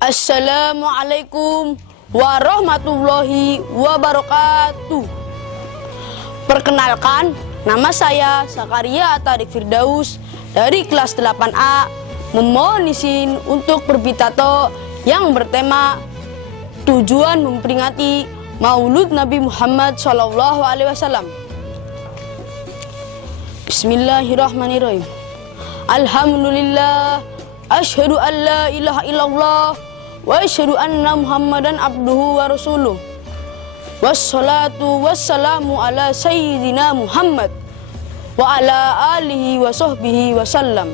Assalamualaikum warahmatullahi wabarakatuh. Perkenalkan, nama saya Zakaria Tarik Firdaus dari kelas 8A. Memohon izin untuk berpitato yang bertema tujuan memperingati Maulud Nabi Muhammad SAW. Bismillahirrahmanirrahim. Alhamdulillah, asyhadu an la ilaha illallah wa asyhadu anna Muhammadan abduhu wa rasuluh. Wassalatu wassalamu ala sayyidina Muhammad wa ala alihi wa sahbihi wasallam.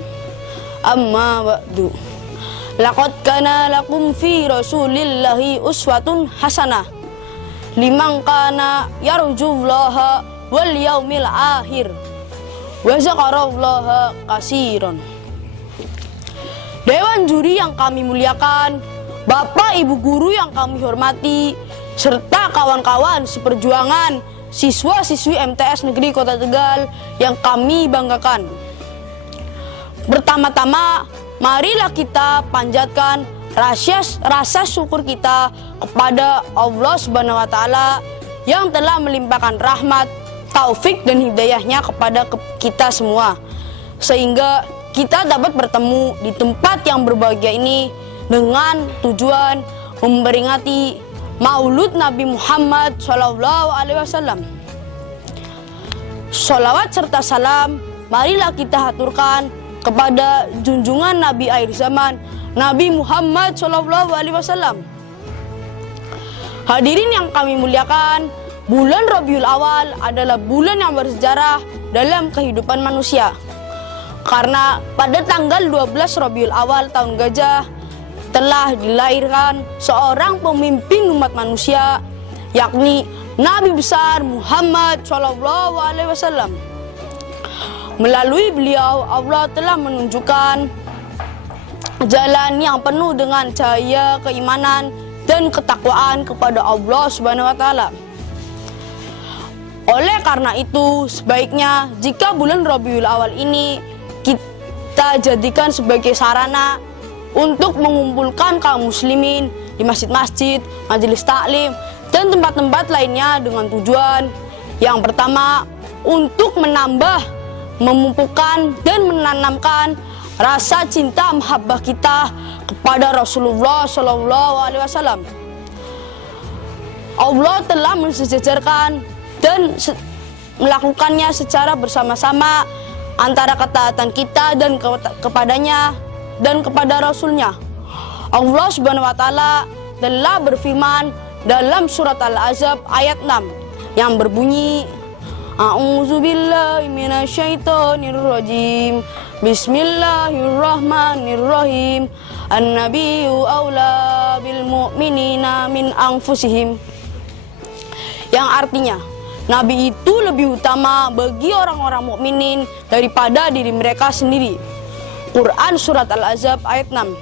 Amma ba'du. Laqad kana lakum fi rasulillahi uswatun hasanah liman kana yarjullaha wal yaumil akhir wa zakarallaha katsiran. Dewan juri yang kami muliakan, Bapak Ibu guru yang kami hormati, serta kawan-kawan seperjuangan siswa-siswi MTS Negeri Kota Tegal yang kami banggakan. Pertama-tama, marilah kita panjatkan rasa syukur kita kepada Allah Subhanahu wa Ta'ala yang telah melimpahkan rahmat, taufik dan hidayahnya kepada kita semua, sehingga kita dapat bertemu di tempat yang berbahagia ini dengan tujuan memperingati Maulud Nabi Muhammad SAW. Sholawat serta salam marilah kita haturkan kepada junjungan Nabi akhir zaman, Nabi Muhammad SAW. Hadirin yang kami muliakan, bulan Rabiul Awal adalah bulan yang bersejarah dalam kehidupan manusia. Karena pada tanggal 12 Rabiul Awal tahun Gajah telah dilahirkan seorang pemimpin umat manusia, yakni Nabi besar Muhammad SAW. Melalui beliau, Allah telah menunjukkan jalan yang penuh dengan cahaya keimanan dan ketakwaan kepada Allah Subhanahu wa Ta'ala. Oleh karena itu, sebaiknya jika bulan Rabiul Awal ini kita jadikan sebagai sarana untuk mengumpulkan kaum muslimin di masjid-masjid, majelis taklim, dan tempat-tempat lainnya dengan tujuan yang pertama, untuk menambah, memupukkan, dan menanamkan rasa cinta mahabbah kita kepada Rasulullah SAW. Allah telah mensejajarkan dan melakukannya secara bersama-sama antara ketaatan kita dan kepadanya dan kepada Rasulnya. Allah Subhanahu wa Ta'ala telah berfirman dalam surat Al-Ahzab ayat 6 yang berbunyi, A'udzubillahi minasyaitonirrajim. Bismillahirrahmanirrahim. An-nabiyyu aula bil mu'minina min anfusihim. Yang artinya, Nabi itu lebih utama bagi orang-orang mukminin daripada diri mereka sendiri. Quran surat Al-Ahzab ayat 6.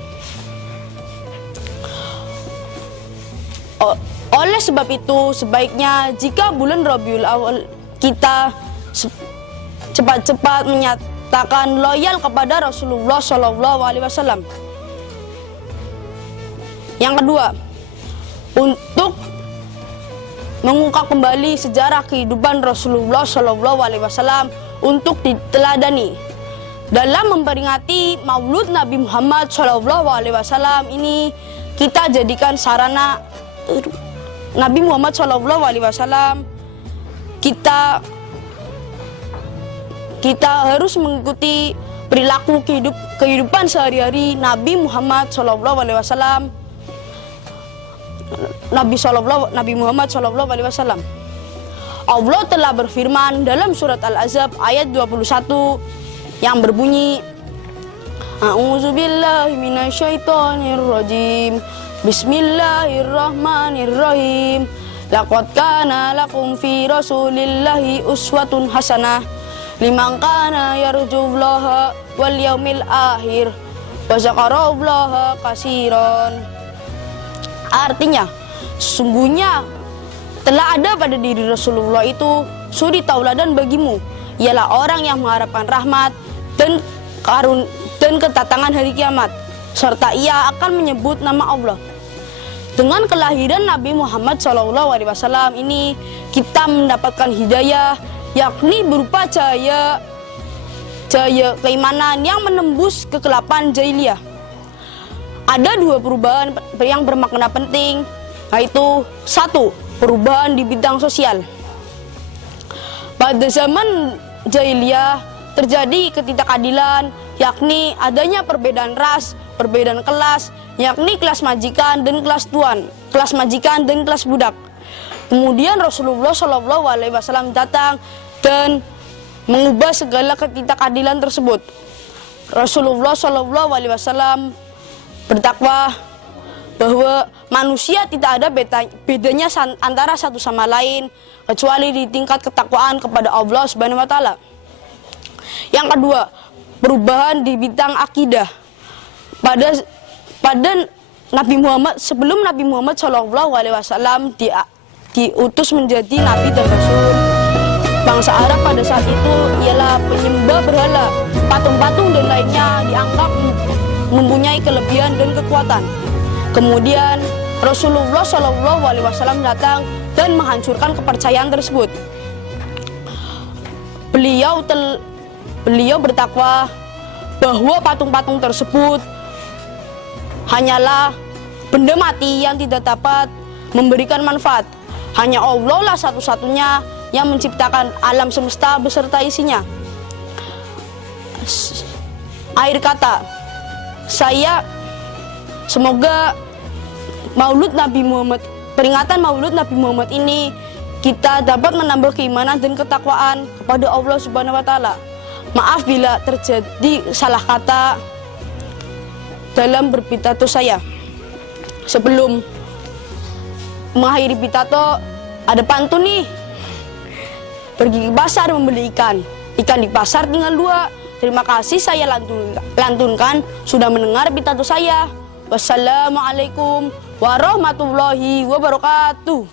Oleh sebab itu, sebaiknya jika bulan Rabiul Awal kita cepat-cepat menyatakan loyal kepada Rasulullah SAW. Yang kedua, untuk mengungkap kembali sejarah kehidupan Rasulullah SAW untuk diteladani. Dalam memperingati Maulud Nabi Muhammad SAW ini, kita jadikan sarana Nabi Muhammad SAW. Kita harus mengikuti perilaku kehidupan sehari-hari Nabi Muhammad SAW. Nabi Muhammad SAW. Allah telah berfirman dalam surat Al-Ahzab ayat 21 yang berbunyi, A'udzubillahi minasyaitonirrajim. Bismillahirrahmanirrahim. Laqad kana lakum fi rasulillahi uswatun hasanah liman kana yarjullaha wal yaumil akhir wa zakarallaha katsiran. Artinya, sesungguhnya telah ada pada diri Rasulullah itu suri tauladan bagimu, ialah orang yang mengharapkan rahmat dan kedatangan hari kiamat, serta ia akan menyebut nama Allah. Dengan kelahiran Nabi Muhammad SAW ini, kita mendapatkan hidayah, yakni berupa cahaya keimanan yang menembus kegelapan jahiliyah. Ada dua perubahan yang bermakna penting, yaitu satu, perubahan di bidang sosial. Pada zaman jahiliyah terjadi ketidakadilan, yakni adanya perbedaan ras, perbedaan kelas, yakni kelas majikan dan kelas tuan, kelas majikan dan kelas budak. Kemudian Rasulullah SAW datang dan mengubah segala ketidakadilan tersebut. Rasulullah SAW berdakwah bahwa manusia tidak ada bedanya antara satu sama lain kecuali di tingkat ketakwaan kepada Allah Subhanahu wa taala. Yang kedua, perubahan di bidang akidah. Pada Nabi Muhammad, sebelum Nabi Muhammad SAW diutus menjadi nabi dan rasul, bangsa Arab pada saat itu ialah penyembah berhala, patung-patung dan lainnya dianggap mempunyai kelebihan dan kekuatan. Kemudian Rasulullah SAW datang dan menghancurkan kepercayaan tersebut. Beliau bertakwa bahwa patung-patung tersebut hanyalah benda mati yang tidak dapat memberikan manfaat. Hanya Allah lah satu-satunya yang menciptakan alam semesta beserta isinya. Akhir kata, semoga Maulud Nabi Muhammad, peringatan Maulud Nabi Muhammad ini kita dapat menambah keimanan dan ketakwaan kepada Allah Subhanahu wa taala. Maaf bila terjadi salah kata dalam berpidato saya. Sebelum mengakhiri pidato, ada pantun nih. Pergi ke pasar membeli ikan. Ikan di pasar tinggal 2. Terima kasih saya lantunkan sudah mendengar pidato saya. Wassalamualaikum warahmatullahi wabarakatuh.